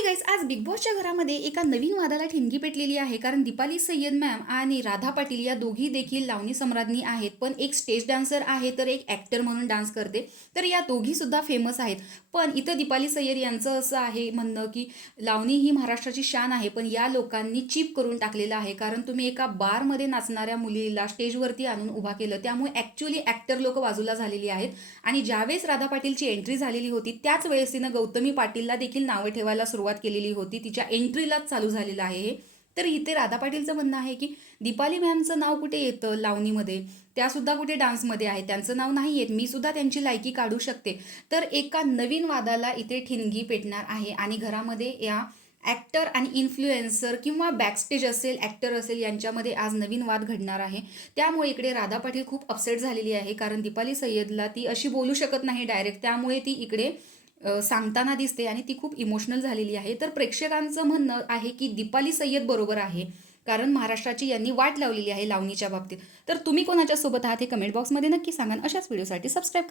Hi guys, आज big बॉसच्या घरामध्ये एका नवीन वादाला ठिणगी पेटलेली आहे. कारण दीपाली सय्यद मॅम आणि राधा पाटील या दोघी देखील लावणी सम्राज्ञी आहेत, पण एक स्टेज डान्सर आहे तर एक ॲक्टर म्हणून डान्स करते. तर या दोघी सुद्धा फेमस आहेत. पण इथं दीपाली सय्यद यांचं असं आहे म्हणणं की लावणी ही महाराष्ट्राची शान आहे, पण या लोकांनी चीप करून टाकलेलं आहे. कारण तुम्ही एका बारमध्ये नाचणाऱ्या मुलीला स्टेजवरती आणून उभा केलं, त्यामुळे ॲक्च्युली ॲक्टर लोक बाजूला झालेली आहेत. आणि ज्यावेळेस राधा पाटीलची एंट्री झालेली होती त्याच वेळेस तिनं गौतमी पाटीलला देखील नावं ठेवायला सुरुवात केलेली होती. तिच्या एंट्रीलाच चालू झालेलं आहे हे. तर इथे राधा पाटीलचं म्हणणं आहे की दीपाली मॅमचं नाव कुठे येतं लावणीमध्ये, त्यासुद्धा कुठे डान्समध्ये आहे, त्यांचं नाव नाही येत, मी सुद्धा त्यांची लायकी काढू शकते. तर एका नवीन वादाला इथे ठिणगी पेटणार आहे आणि घरामध्ये या ॲक्टर आणि इन्फ्लुएन्सर किंवा बॅकस्टेज असेल, ॲक्टर असेल, यांच्यामध्ये आज नवीन वाद घडणार आहे. त्यामुळे इकडे राधा पाटील खूप अपसेट झालेली आहे. कारण दीपाली सय्यदला ती अशी बोलू शकत नाही डायरेक्ट, त्यामुळे ती इकडे सांगताना दिसते आणि ती खूप इमोशनल झालेली आहे. तर प्रेक्षकांचं म्हणणं आहे की दीपाली सय्यद बरोबर आहे, कारण महाराष्ट्राची यांनी वाट लावलेली आहे लावणीच्या बाबतीत. तर तुम्ही कोणाच्या सोबत आहात हे कमेंट बॉक्समध्ये नक्की सांगा. अशाच व्हिडिओसाठी सबस्क्राईब करा.